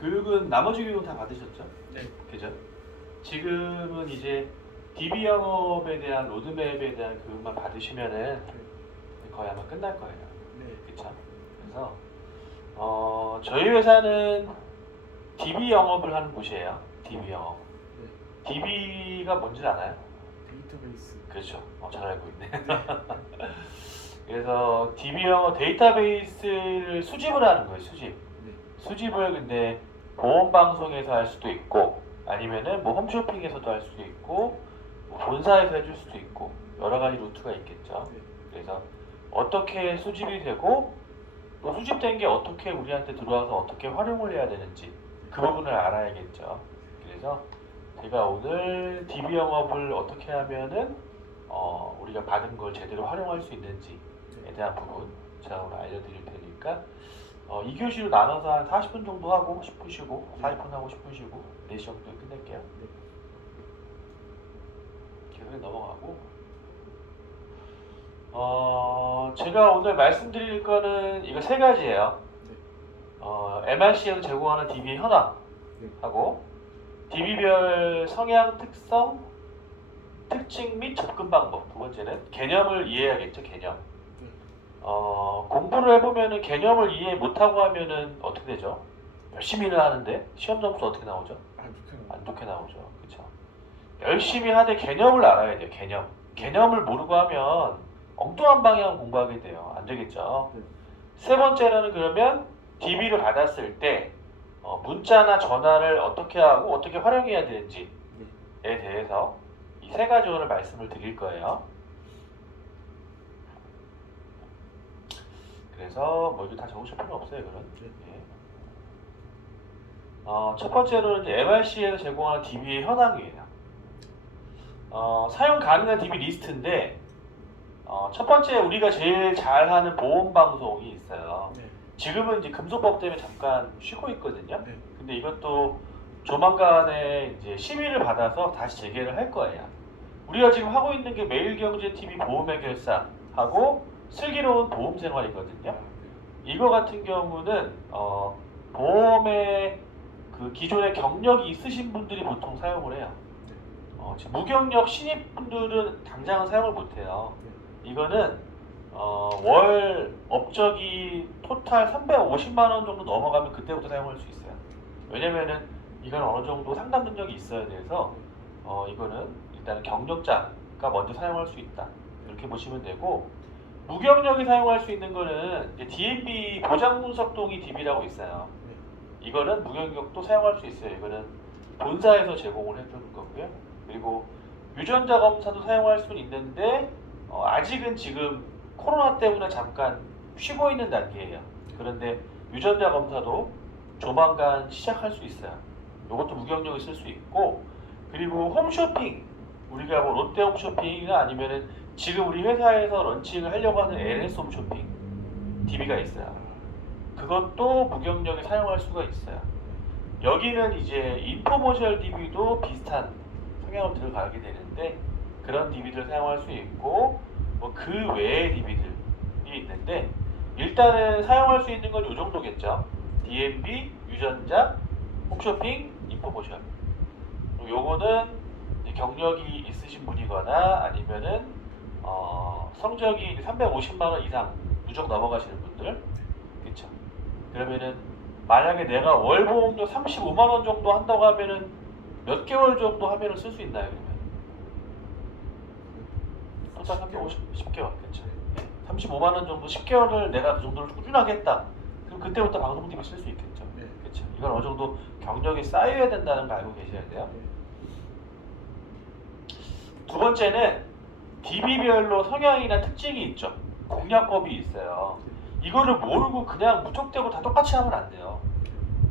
교육은 나머지 교육은 다 받으셨죠? 네. 그죠? 지금은 이제 DB 영업에 대한 로드맵에 대한 교육만 받으시면은 거의 아마 끝날 거예요. 네. 그쵸? 그래서 저희 회사는 DB 영업을 하는 곳이에요. DB 영업. 네. DB가 뭔지 알아요? 데이터베이스. 그렇죠. 잘 알고 있네. 그래서 DB 영업 데이터베이스를 수집을 하는 거예요. 수집. 네. 수집을 근데 보험 방송에서 할 수도 있고 아니면은 뭐 홈쇼핑에서도 할 수도 있고 뭐 본사에서 해줄 수도 있고 여러 가지 루트가 있겠죠. 네. 그래서 어떻게 수집이 되고 또 수집된 게 어떻게 우리한테 들어와서 어떻게 활용을 해야 되는지 그 부분을 알아야겠죠. 그래서 제가 오늘 DB 영업을 어떻게 하면은 우리가 받은 걸 제대로 활용할 수 있는지에 대한 부분 제가 오늘 알려드릴 테니까 2교시로 나눠서 한 40분 정도 하고 10분 쉬고 40분 하고 10분 쉬고 4시 정도에 끝낼게요. 계속 넘어가고 제가 오늘 말씀드릴 거는 이거 세 가지예요. MRC에서 제공하는 DB 현황하고 DB별 성향, 특성, 특징 및 접근 방법. 두 번째는 개념을 이해해야겠죠. 개념. 공부를 해보면은 개념을 이해 못하고 하면은 어떻게 되죠? 열심히는 하는데 시험 점수 어떻게 나오죠? 안 좋게 나오죠. 그렇죠? 열심히 하되 개념을 알아야 돼요. 개념을 모르고 하면 엉뚱한 방향 공부하게 돼요. 안 되겠죠? 세 번째로는 그러면 DB를 받았을 때 문자나 전화를 어떻게 하고 어떻게 활용해야 되는지에 대해서 이 세 가지 오늘 말씀을 드릴 거예요. 그래서 뭐 이거 다 적으실 필요 없어요, 그런. 예. 첫 번째로는 이제 MRC에서 제공하는 DB의 현황이에요. 사용 가능한 DB 리스트인데 첫 번째 우리가 제일 잘하는 보험 방송이 있어요. 지금은 이제 금소법 때문에 잠깐 쉬고 있거든요. 근데 이것도 조만간에 이제 심의를 받아서 다시 재개를 할 거예요. 우리가 지금 하고 있는 게 매일경제TV 보험해결사하고 슬기로운 보험생활이거든요. 이거 같은 경우는 보험에 그 기존에 경력이 있으신 분들이 보통 사용을 해요. 지금 무경력 신입분들은 당장은 사용을 못해요. 이거는 월 업적이 토탈 350만 원 정도 넘어가면 그때부터 사용할 수 있어요. 왜냐면은 이건 어느 정도 상담 능력이 있어야 돼서 이거는 일단 경력자가 먼저 사용할 수 있다. 이렇게 보시면 되고 무경력이 사용할 수 있는 거는 이제 DMB 보장분석동의 DB라고 있어요. 이거는 무경력도 사용할 수 있어요. 이거는 본사에서 제공을 해주는 거고요. 그리고 유전자 검사도 사용할 수는 있는데 아직은 지금 코로나 때문에 잠깐 쉬고 있는 단계예요. 그런데 유전자 검사도 조만간 시작할 수 있어요. 이것도 무경력이 쓸 수 있고 그리고 홈쇼핑 우리가 뭐 롯데 홈쇼핑이나 아니면은 지금 우리 회사에서 런칭을 하려고 하는 NS 홈쇼핑 DB가 있어요. 그것도 무경력에 사용할 수가 있어요. 여기는 이제 인포머셜 DB도 비슷한 성향으로 들어가게 되는데 그런 DB들을 사용할 수 있고 뭐 그 외의 DB들이 있는데 일단은 사용할 수 있는 건 이 정도겠죠. DMB, 유전자, 홈쇼핑, 인포머셜. 요거는 경력이 있으신 분이거나 아니면은 성적이 350만 원 이상 누적 넘어가시는 분들, 그렇죠? 그러면은 만약에 내가 월 보험료 35만 원 정도 한다고 하면은 몇 개월 정도 하면은 쓸 수 있나요? 그러면 토탈 10개월, 그렇죠? 35만 원 정도 10개월을 내가 그 정도를 꾸준하게 했다. 그럼 그때부터 방송 DB 쓸 수 있겠죠? 그렇죠? 이건 어느 정도 경력이 쌓여야 된다는 거 알고 계셔야 돼요. 두 번째는 DB별로 성향이나 특징이 있죠. 공략법이 있어요. 이거를 모르고 그냥 무턱대고 다 똑같이 하면 안 돼요.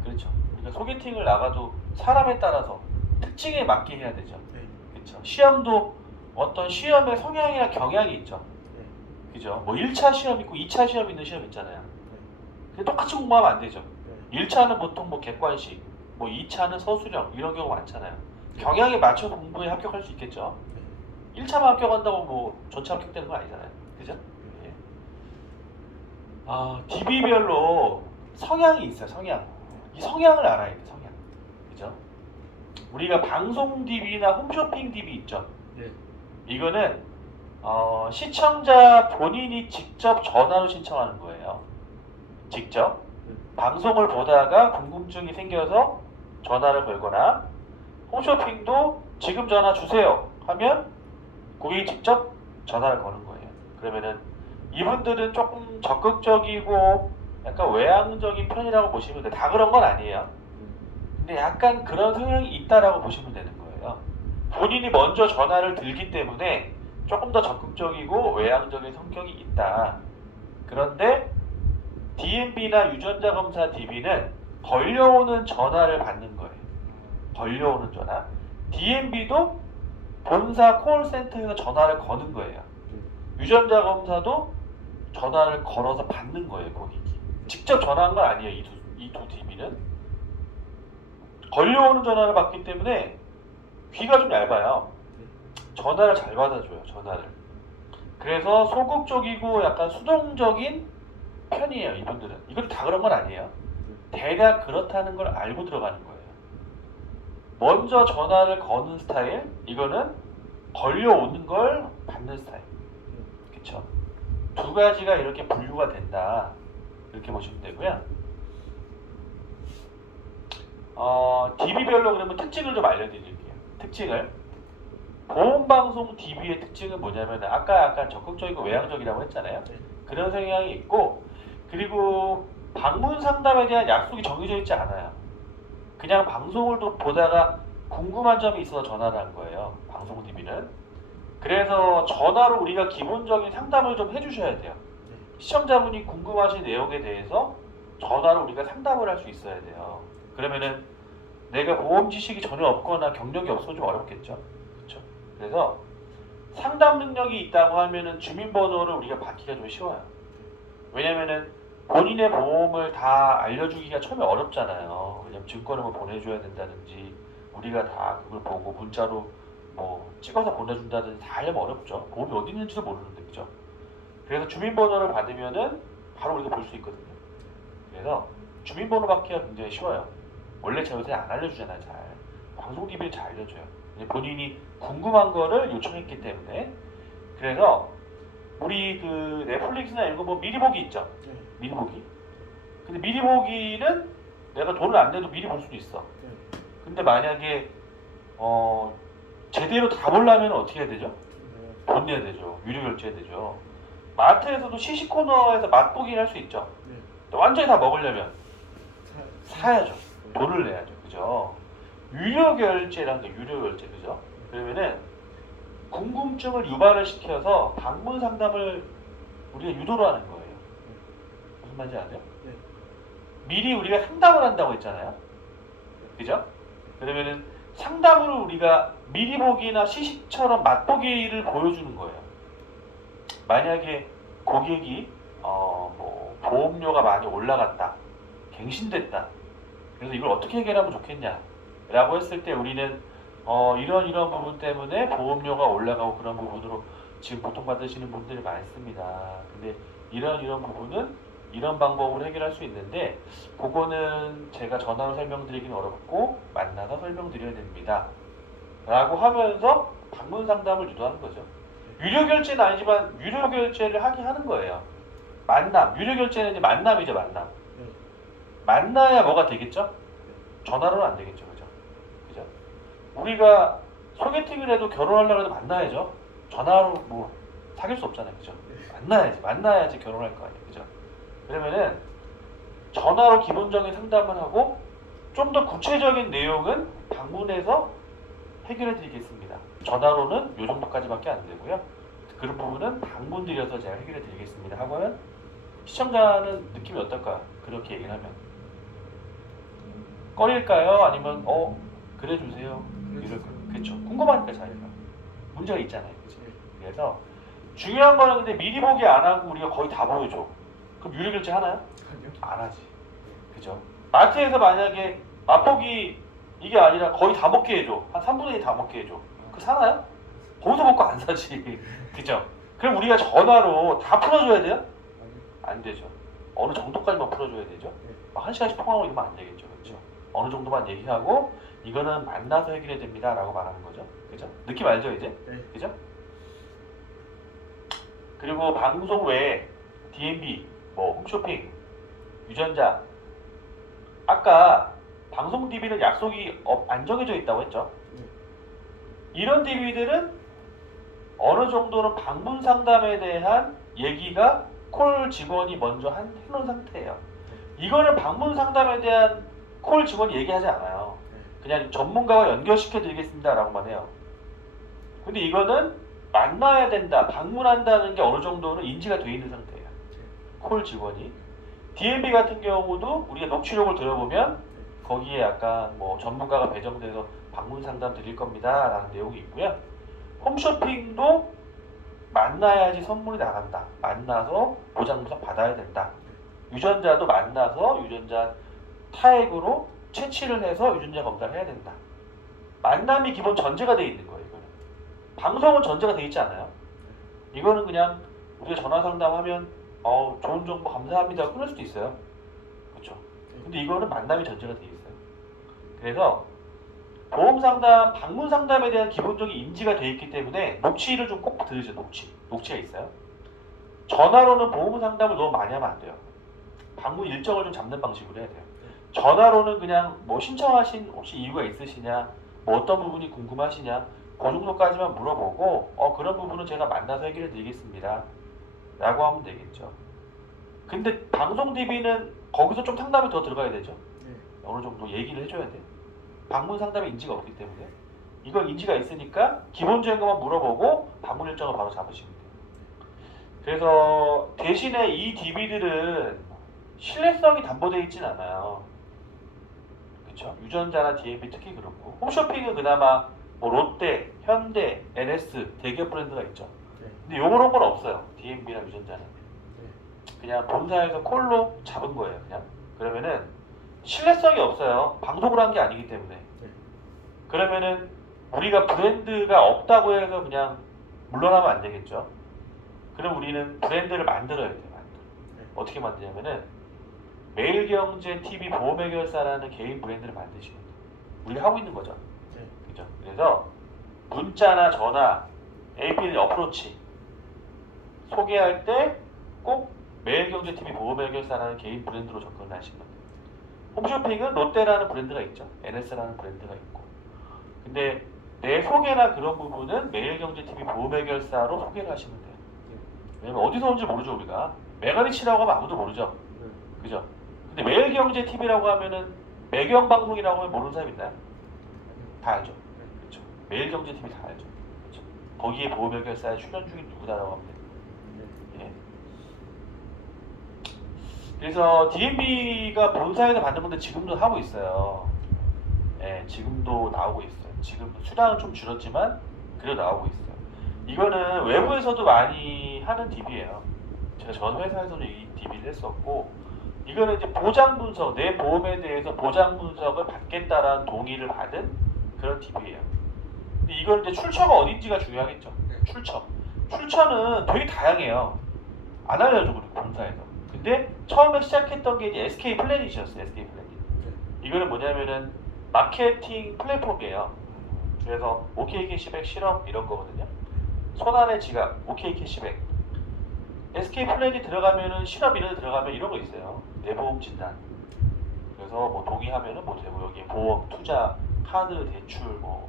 그렇죠. 우리가 소개팅을 나가도 사람에 따라서 특징에 맞게 해야 되죠. 그렇죠. 시험도 어떤 시험의 성향이나 경향이 있죠. 그죠. 뭐 1차 시험 있고 2차 시험 있는 시험 있잖아요. 근데 똑같이 공부하면 안 되죠. 1차는 보통 뭐 객관식, 뭐 2차는 서술형 이런 경우 많잖아요. 경향에 맞춰 공부에 합격할 수 있겠죠. 1차만 합격한다고 뭐 전체 합격되는 건 아니잖아요. 그죠? DB별로 성향이 있어요. 성향. 이 성향을 알아야 돼, 성향. 그죠? 우리가 방송 DB나 홈쇼핑 DB 있죠? 네. 이거는 시청자 본인이 직접 전화로 신청하는 거예요. 직접 방송을 보다가 궁금증이 생겨서 전화를 걸거나, 홈쇼핑도 지금 전화 주세요 하면 고객이 직접 전화를 거는 거예요. 그러면은 이분들은 조금 적극적이고 약간 외향적인 편이라고 보시면 돼요. 다 그런 건 아니에요. 근데 약간 그런 성향이 있다라고 보시면 되는 거예요. 본인이 먼저 전화를 들기 때문에 조금 더 적극적이고 외향적인 성격이 있다. 그런데 DMB나 유전자 검사 DB는 걸려오는 전화를 받는 거예요. 걸려오는 전화. DMB도 본사 콜센터에서 전화를 거는 거예요. 유전자 검사도 전화를 걸어서 받는 거예요, 고객이. 직접 전화한 건 아니에요, 이 두 DB는. 걸려오는 전화를 받기 때문에 귀가 좀 얇아요. 전화를 잘 받아줘요, 전화를. 그래서 소극적이고 약간 수동적인 편이에요, 이분들은. 이건 다 그런 건 아니에요. 대략 그렇다는 걸 알고 들어가는 거예요. 먼저 전화를 거는 스타일, 이거는 걸려오는 걸 받는 스타일. 그쵸? 두 가지가 이렇게 분류가 된다. 이렇게 보시면 되고요. DB별로 그러면 특징을 좀 알려드릴게요. 특징을. 보험방송 DB의 특징은 뭐냐면 아까 약간 적극적이고 외향적이라고 했잖아요. 그런 성향이 있고, 그리고 방문 상담에 대한 약속이 정해져 있지 않아요. 그냥 방송을 보다가 궁금한 점이 있어서 전화를 한 거예요, 방송 DB는. 그래서 전화로 우리가 기본적인 상담을 좀 해주셔야 돼요. 시청자분이 궁금하신 내용에 대해서 전화로 우리가 상담을 할 수 있어야 돼요. 그러면은 내가 보험 지식이 전혀 없거나 경력이 없으면 좀 어렵겠죠. 그렇죠? 그래서 상담 능력이 있다고 하면은 주민번호를 우리가 받기가 좀 쉬워요. 왜냐면은 본인의 보험을 다 알려주기가 처음에 어렵잖아요. 왜냐면 증권을 뭐 보내줘야 된다든지, 우리가 다 그걸 보고 문자로 뭐 찍어서 보내준다든지 다 하려면 어렵죠. 보험이 어디 있는지도 모르는데, 그죠? 그래서 주민번호를 받으면은 바로 우리가 볼 수 있거든요. 그래서 주민번호 받기가 굉장히 쉬워요. 원래 제가 요새 안 알려주잖아요, 잘. 방송 DB는 잘 알려줘요. 본인이 궁금한 거를 요청했기 때문에. 그래서 우리 그 넷플릭스나 이런 거 뭐 미리 보기 있죠? 미리 보기. 근데 미리 보기는 내가 돈을 안 내도 미리 볼 수도 있어. 근데 만약에 제대로 다 보려면 어떻게 해야 되죠? 돈 내야 되죠. 유료 결제해야 되죠. 마트에서도 시식 코너에서 맛보기를 할 수 있죠. 완전히 다 먹으려면 사야죠. 돈을 내야죠. 그죠? 유료 결제라는 게 유료 결제, 그죠? 그러면은 궁금증을 유발을 시켜서 방문 상담을 우리가 유도를 하는 거예요. 무슨 말인지 아세요? 미리 우리가 상담을 한다고 했잖아요. 그죠? 그러면은 상담으로 우리가 미리 보기나 시식처럼 맛보기를 보여주는 거예요. 만약에 고객이 뭐 보험료가 많이 올라갔다, 갱신됐다, 그래서 이걸 어떻게 해결하면 좋겠냐 라고 했을 때 우리는 이런 부분 때문에 보험료가 올라가고 그런 부분으로 지금 고통받으시는 분들이 많습니다. 근데 이런 부분은 이런 방법으로 해결할 수 있는데, 그거는 제가 전화로 설명드리기는 어렵고 만나서 설명드려야 됩니다 라고 하면서 방문 상담을 유도하는 거죠. 유료 결제는 아니지만 유료 결제를 하는 거예요. 만남, 유료 결제는 이제 만남이죠, 만남. 만나야 뭐가 되겠죠? 전화로는 안 되겠죠, 그죠? 우리가 소개팅을 해도 결혼하려고 해도 만나야죠. 전화로 뭐 사귈 수 없잖아요, 그죠? 만나야지 결혼할 거 아니에요, 그죠? 그러면은 전화로 기본적인 상담을 하고 좀 더 구체적인 내용은 방문해서 해결해 드리겠습니다. 전화로는 요 정도까지밖에 안 되고요. 그런 부분은 방문 드려서 제가 해결해 드리겠습니다 하고 하면 시청자는 느낌이 어떨까요? 그렇게 얘기를 하면 꺼릴까요? 아니면 그래 주세요 이럴 거예요. 그렇죠. 궁금하니까 자기가 문제가 있잖아요, 그치? 그래서 중요한 거는 근데 미리 보기 안 하고 우리가 거의 다 보여줘. 그럼 유료 결제 하나요? 안 하지. 그죠? 마트에서 만약에 맛보기 이게 아니라 거의 다 먹게 해줘. 한 3분의 1 다 먹게 해줘. 그거 사나요? 거기서 먹고 안 사지. 그죠? 그럼 우리가 전화로 다 풀어줘야 돼요? 안 되죠. 어느 정도까지만 풀어줘야 되죠. 네. 막 1시간씩 통화하고 이러면 안 되겠죠. 그렇죠? 어느 정도만 얘기하고 이거는 만나서 해결해야 됩니다 라고 말하는 거죠. 그죠? 느낌 알죠 이제? 네. 그죠? 그리고 방송 외에 D&B, 뭐 홈쇼핑, 유전자, 아까 방송 DB는 약속이 안 정해져 있다고 했죠. 네. 이런 DB들은 어느 정도는 방문 상담에 대한 얘기가 콜 직원이 먼저 해놓은 상태예요. 이거는 방문 상담에 대한 콜 직원이 얘기하지 않아요. 그냥 전문가와 연결시켜 드리겠습니다 라고만 해요. 근데 이거는 만나야 된다, 방문한다는 게 어느 정도는 인지가 돼 있는 상태예요. 콜 직원이. D&B 같은 경우도 우리가 녹취록을 들어보면 거기에 약간 뭐 전문가가 배정돼서 방문 상담 드릴 겁니다 라는 내용이 있고요. 홈쇼핑도 만나야지 선물이 나간다. 만나서 보장분석 받아야 된다. 유전자도 만나서 유전자 타액으로 채취를 해서 유전자 검사를 해야 된다. 만남이 기본 전제가 돼 있는 거예요. 이거는. 방송은 전제가 돼 있지 않아요. 이거는 그냥 우리가 전화 상담하면 좋은 정보 감사합니다 끊을 수도 있어요. 그렇죠. 근데 이거는 만남이 전제가 돼 있어요. 그래서 보험 상담, 방문 상담에 대한 기본적인 인지가 돼 있기 때문에 녹취를 좀 꼭 들으세요. 녹취가 있어요. 전화로는 보험 상담을 너무 많이 하면 안 돼요. 방문 일정을 좀 잡는 방식으로 해야 돼요. 전화로는 그냥 뭐 신청하신 혹시 이유가 있으시냐, 뭐 어떤 부분이 궁금하시냐, 그 정도까지만 물어보고 그런 부분은 제가 만나서 해결해 드리겠습니다 라고 하면 되겠죠. 근데 방송 DB는 거기서 좀 상담이 더 들어가야 되죠. 어느 정도 얘기를 해줘야 돼요. 방문 상담에 인지가 없기 때문에 이걸 인지가 있으니까 기본적인 것만 물어보고 방문 일정을 바로 잡으시면 돼요. 그래서 대신에 이 DB들은 신뢰성이 담보되어 있진 않아요. 그렇죠? 유전자나 D&B 특히 그렇고 홈쇼핑은 그나마 뭐 롯데, 현대, NS 대기업 브랜드가 있죠. 근데 요런 건 없어요. D&B나 유전자는 그냥 본사에서 콜로 잡은 거예요. 그냥 그러면은 신뢰성이 없어요. 방송을 한 게 아니기 때문에. 그러면은 우리가 브랜드가 없다고 해서 그냥 물러나면 안 되겠죠. 그럼 우리는 브랜드를 만들어야 돼요. 어떻게 만드냐면은 매일경제 TV 보험해결사라는 개인 브랜드를 만드시면 돼요. 우리가 하고 있는 거죠. 그죠? 그래서 문자나 전화, APN 어프로치 소개할 때 꼭 매일경제TV 보험해결사라는 개인 브랜드로 접근을 하시면 돼요. 홈쇼핑은 롯데라는 브랜드가 있죠. NS라는 브랜드가 있고. 근데 내 소개나 그런 부분은 매일경제TV 보험해결사로 소개를 하시면 돼요. 왜냐면 어디서 온지 모르죠 우리가. 메가리치라고 하면 아무도 모르죠. 그죠? 근데 매일경제TV라고 하면은 매경방송이라고 하면 모르는 사람 있나요? 다 알죠. 그렇죠. 매일경제TV 다 알죠. 그렇죠. 거기에 보험해결사에 출연 중인 누구다라고 하면 돼요. 예. 그래서 D&B가 본사에서 받는 건데 지금도 하고 있어요. 예, 지금도 나오고 있어요. 지금 수량은 좀 줄었지만 그래도 나오고 있어요. 이거는 외부에서도 많이 하는 DB예요. 제가 전 회사에서도 이 DB를 했었고, 이거는 이제 보장 분석, 내 보험에 대해서 보장 분석을 받겠다라는 동의를 받은 그런 DB예요. 근데 이건 이제 출처가 어딘지가 중요하겠죠. 출처는 되게 다양해요. 안 알려줘 우리 본사에서. 근데 처음에 시작했던 게 이제 SK 플래닛이었어요. SK 플래닛. 이거는 뭐냐면은 마케팅 플랫폼이에요. 그래서 OK 캐시백 실업 이런 거거든요. 손안의 지갑, OK 캐시백. SK 플래닛 들어가면은 실업 이런 데 들어가면 이런 거 있어요. 내 보험 진단. 그래서 뭐 동의하면은 뭐 되고 여기에 보험, 투자, 카드, 대출 뭐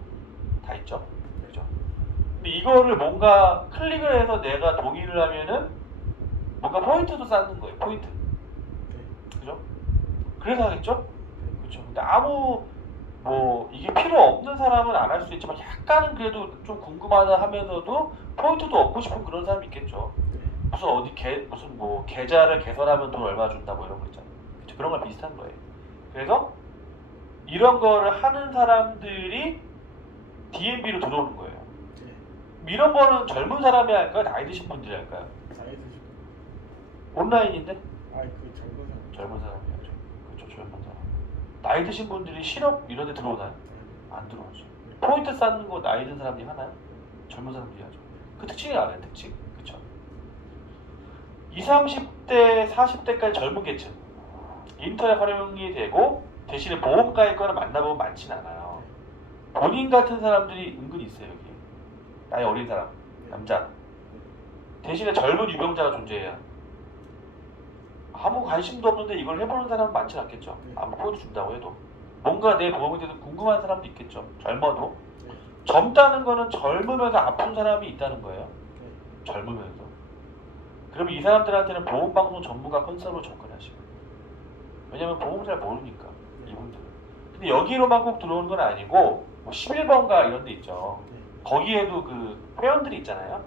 다 있죠. 그죠? 근데 이거를 뭔가 클릭을 해서 내가 동의를 하면은 뭔가 포인트도 쌓는 거예요. 포인트. 그죠? 그래서 하겠죠? 그렇죠. 근데 아무 뭐 이게 필요 없는 사람은 안 할 수 있지만 약간은 그래도 좀 궁금하다 하면서도 포인트도 얻고 싶은 그런 사람이 있겠죠. 무슨 어디 무슨 뭐 계좌를 개설하면 돈 얼마 준다 뭐 이런 거 있잖아요. 그쵸? 그런 거 비슷한 거예요. 그래서 이런 거를 하는 사람들이 D&B로 들어오는 거예요. 이런 거는 젊은 사람이 할까요? 나이 드신 분들이 할까요? 나이 드시고. 온라인인데? 그 젊은 사람. 젊은 사람이 하죠. 그렇죠. 젊은 사람. 나이 드신 분들이 실업 이런 데 들어오나요? 안 들어오죠. 포인트 쌓는 거 나이 든 사람들이 하나요? 젊은 사람들이 하죠. 그 특징이 알아요. 특징. 그렇죠. 20, 30대, 40대까지 젊은 계층 인터넷 활용이 되고 대신에 보험가입과를 만나보면 많진 않아요. 본인 같은 사람들이 은근히 있어요. 여기 나이 어린 사람 남자 대신에 젊은 유병자가 존재해요. 아무 관심도 없는데 이걸 해보는 사람은 많진 않겠죠. 아무 포인트 준다고 해도 뭔가 내 보험에 대해서 궁금한 사람도 있겠죠. 젊어도 젊다는 거는 젊으면서 아픈 사람이 있다는 거예요. 젊으면서. 그러면 이 사람들한테는 보험방송 전문가 컨셉으로 접근하시고 왜냐면 보험을 잘 모르니까 이분들은. 근데 여기로만 꼭 들어오는 건 아니고 뭐 11번가 이런 데 있죠. 거기에도 그 회원들이 있잖아요.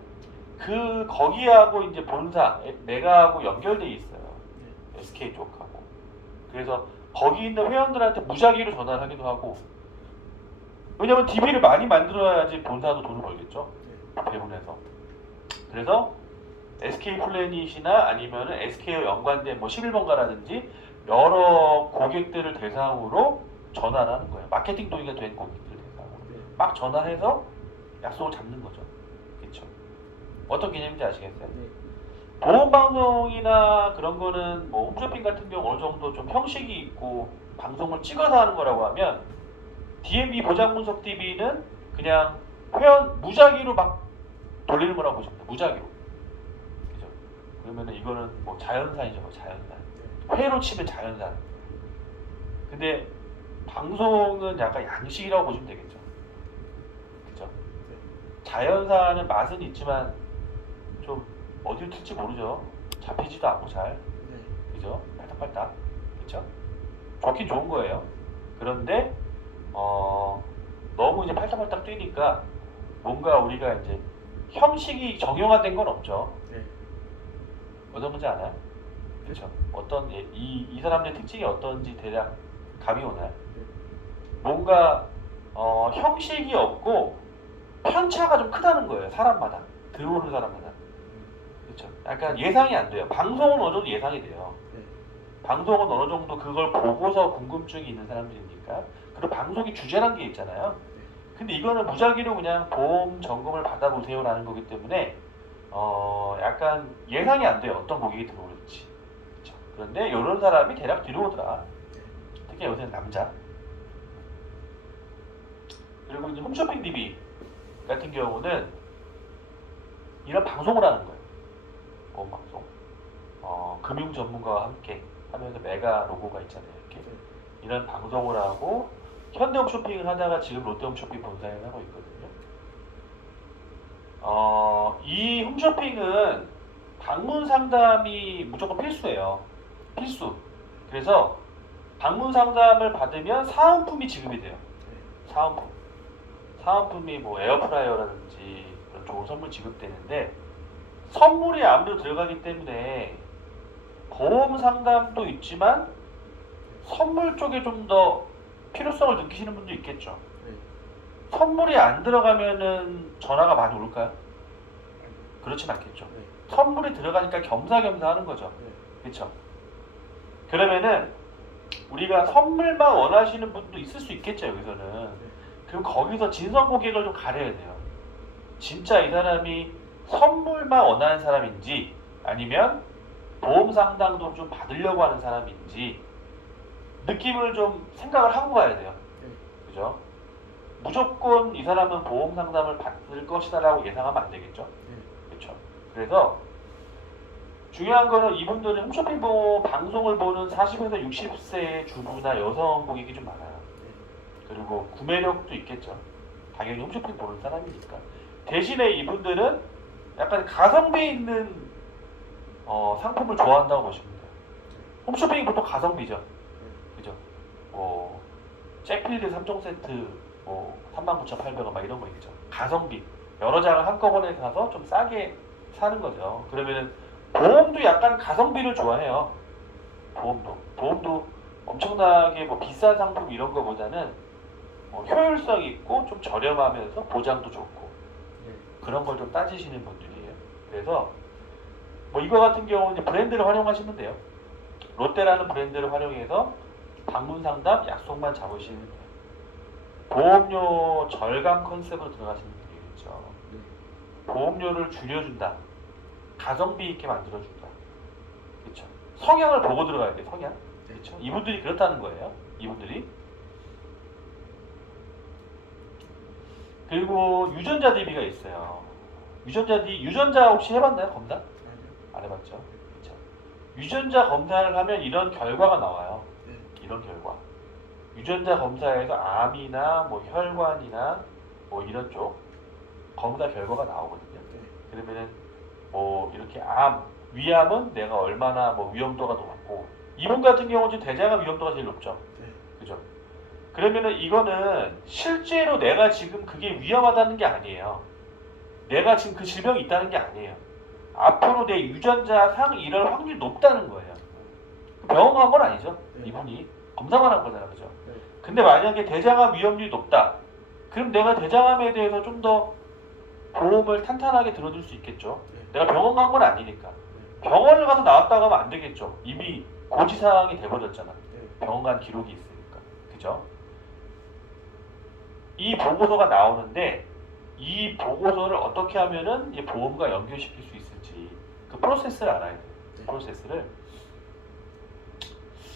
그 거기하고 이제 본사 내가하고 연결돼 있어요. SK 쪽하고. 그래서 거기 있는 회원들한테 무작위로 전화를 하기도 하고. 왜냐면 DB를 많이 만들어야지 본사도 돈을 벌겠죠. 배분해서. 그래서 SK 플래닛이나 아니면은 SK와 연관된 뭐 11번가라든지 여러 고객들을 대상으로 전화를 하는 거예요. 마케팅 동의가 된 고객들 대상으로. 막 전화해서 약속을 잡는 거죠. 그렇죠. 어떤 개념인지 아시겠어요? 보험방송이나 그런 거는 뭐 홈쇼핑 같은 경우 어느 정도 좀 형식이 있고 방송을 찍어서 하는 거라고 하면 DMB 보장분석 DB는 그냥 회원 무작위로 막 돌리는 거라고 보시면 돼요. 무작위로. 그죠? 그러면은 이거는 뭐 자연산이죠. 뭐 자연산. 회로 치면 자연산. 근데 방송은 약간 양식이라고 보시면 되겠죠. 그죠? 자연산은 맛은 있지만 좀 어디로 튈지 모르죠. 잡히지도 않고 잘. 그죠? 팔딱팔딱. 그죠? 좋긴 좋은 거예요. 그런데 너무 이제 팔딱팔딱 뛰니까 뭔가 우리가 이제 형식이 정형화된 건 없죠. 어떤 건지 알아요? 그렇죠. 어떤 이 사람들의 특징이 어떤지 대략 감이 오나요? 뭔가 형식이 없고 편차가 좀 크다는 거예요. 사람마다 들어오는 사람마다. 그렇죠. 약간 예상이 안 돼요. 방송은 어느 정도 예상이 돼요. 방송은 어느 정도 그걸 보고서 궁금증이 있는 사람들이니까. 그리고 방송이 주제란 게 있잖아요. 근데 이거는 무작위로 그냥 보험 점검을 받아보세요라는 거기 때문에 약간 예상이 안 돼요. 어떤 고객이 들어올지. 그렇죠. 그런데 이런 사람이 대략 들어오더라. 특히 요새는 남자. 그리고 이제 홈쇼핑 DB 같은 경우는 이런 방송을 하는 거예요. 보험 방송. 금융 전문가와 함께 하면서 메가 로고가 있잖아요. 이렇게 이런 방송을 하고 현대홈쇼핑을 하다가 지금 롯데홈쇼핑 본사에 하고 있거든요. 이 홈쇼핑은 방문 상담이 무조건 필수예요. 필수. 그래서 방문 상담을 받으면 사은품이 지급이 돼요. 사은품. 사은품이 뭐 에어프라이어라든지 그런 좋은 선물 지급되는데 선물이 아무래도 들어가기 때문에 보험 상담도 있지만 선물 쪽에 좀 더 필요성을 느끼시는 분도 있겠죠. 선물이 안 들어가면은 전화가 많이 올까요? 그렇진 않겠죠. 선물이 들어가니까 겸사겸사 하는 거죠. 그렇죠. 그러면은 우리가 선물만 원하시는 분도 있을 수 있겠죠. 여기서는. 그럼 거기서 진성 고객을 좀 가려야 돼요. 진짜 이 사람이 선물만 원하는 사람인지 아니면 보험 상담도 좀 받으려고 하는 사람인지 느낌을 좀 생각을 하고 가야 돼요. 그죠? 무조건 이 사람은 보험 상담을 받을 것이다라고 예상하면 안 되겠죠. 그렇죠. 그래서 중요한 거는 이분들은 홈쇼핑 방송을 보는 40에서 60세 주부나 여성 고객이 좀 많아요. 그리고 구매력도 있겠죠. 당연히 홈쇼핑 보는 사람이니까. 대신에 이분들은 약간 가성비 있는 상품을 좋아한다고 보시면 돼요. 홈쇼핑이 보통 가성비죠. 그죠? 뭐 잭필드 3종 세트 뭐 39,800원 막 이런 거 있죠. 가성비. 여러 장을 한꺼번에 사서 좀 싸게 사는 거죠. 그러면은 보험도 약간 가성비를 좋아해요. 보험도 엄청나게 뭐 비싼 상품 이런 거보다는 효율성 있고 좀 저렴하면서 보장도 좋고 그런 걸 좀 따지시는 분들이에요. 그래서 뭐 이거 같은 경우는 브랜드를 활용하시면 돼요. 롯데라는 브랜드를 활용해서 방문 상담 약속만 잡으시면 돼요. 보험료 절감 컨셉으로 들어가시는 분들이겠죠. 보험료를 줄여준다. 가성비 있게 만들어준다. 그렇죠. 성향을 보고 들어가야 돼. 성향. 네. 그렇죠. 이분들이 그렇다는 거예요. 이분들이. 그리고 유전자 DB가 있어요. 유전자 혹시 해봤나요? 검사? 아니요. 안 해봤죠. 그렇죠. 유전자 검사를 하면 이런 결과가 나와요. 네. 이런 결과. 유전자 검사에서 암이나 뭐 혈관이나 뭐 이런 쪽 검사 결과가 나오거든요. 네. 그러면은 뭐 이렇게 위암은 내가 얼마나 뭐 위험도가 높고, 이분 같은 경우는 지금 대장암 위험도가 제일 높죠. 네. 그죠? 그러면은 이거는 실제로 내가 지금 그게 위험하다는 게 아니에요. 내가 지금 그 질병이 있다는 게 아니에요. 앞으로 내 유전자상 이럴 확률이 높다는 거예요. 병원 간 건 아니죠. 네. 이분이 검사만 한 거잖아. 그죠? 네. 근데 만약에 대장암 위험률이 높다. 그럼 내가 대장암에 대해서 좀 더 보험을 탄탄하게 들어줄 수 있겠죠. 네. 내가 병원 간 건 아니니까. 네. 병원을 가서 나왔다고 하면 안 되겠죠. 이미 고지사항이 돼버렸잖아. 네. 병원 간 기록이 있으니까. 그죠? 이 보고서가 나오는데 이 보고서를 어떻게 하면은 이 보험과 연결시킬 수 있을지 그 프로세스를 알아야 돼요. 네. 프로세스를.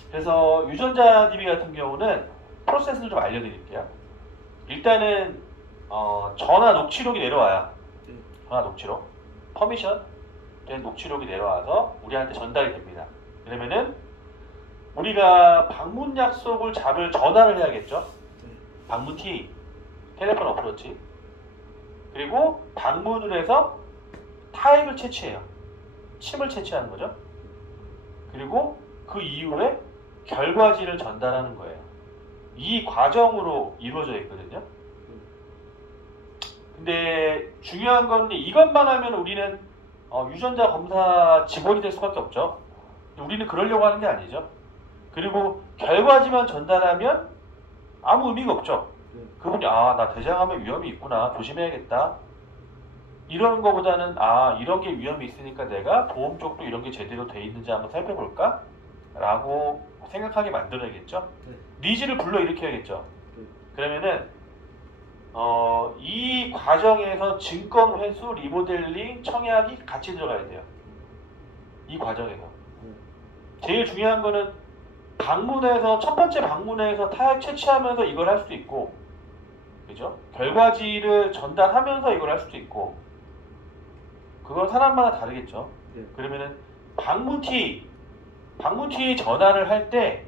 그래서 유전자 DB 같은 경우는 프로세스를 좀 알려드릴게요. 일단은 전화 녹취록이 내려와요. 네. 전화 녹취록. 퍼미션 된 녹취록이 내려와서 우리한테 전달이 됩니다. 그러면은 우리가 방문 약속을 잡을 전화를 해야겠죠. 네. 방문 T, 텔레폰 어프로치. 그리고 방문을 해서 타액을 채취해요. 침을 채취하는 거죠. 그리고 그 이후에 결과지를 전달하는 거예요. 이 과정으로 이루어져 있거든요. 근데 중요한 건 이것만 하면 우리는 유전자 검사 직원이 될 수밖에 없죠. 우리는 그러려고 하는 게 아니죠. 그리고 결과지만 전달하면 아무 의미가 없죠. 네. 그분이 나 대장암에 위험이 있구나, 조심해야겠다 이러는 것보다는 이런 게 위험이 있으니까 내가 보험 쪽도 이런 게 제대로 돼 있는지 한번 살펴볼까? 라고 생각하게 만들어야겠죠. 네. 니즈를 불러일으켜야겠죠. 네. 그러면은 이 과정에서 증권 회수, 리모델링, 청약이 같이 들어가야 돼요. 이 과정에서. 네. 제일 중요한 거는 첫 번째 방문에서 타액 채취하면서 이걸 할 수도 있고, 그죠? 결과지를 전달하면서 이걸 할 수도 있고, 그건 사람마다 다르겠죠. 네. 그러면은 방문티에 전화를 할 때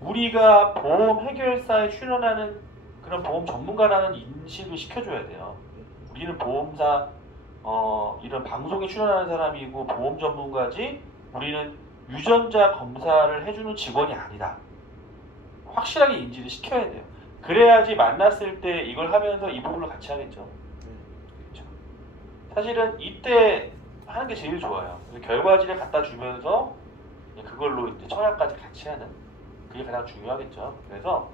우리가 보험 해결사에 출연하는 그런 보험 전문가라는 인식을 시켜줘야 돼요. 우리는 보험사 이런 방송에 출연하는 사람이고 보험 전문가지 우리는 유전자 검사를 해주는 직원이 아니다. 확실하게 인지를 시켜야 돼요. 그래야지 만났을 때 이걸 하면서 이 부분을 같이 하겠죠. 네. 그렇죠. 사실은 이때 하는 게 제일 좋아요. 결과지를 갖다 주면서 그걸로 이제 청약까지 같이 하는 그게 가장 중요하겠죠. 그래서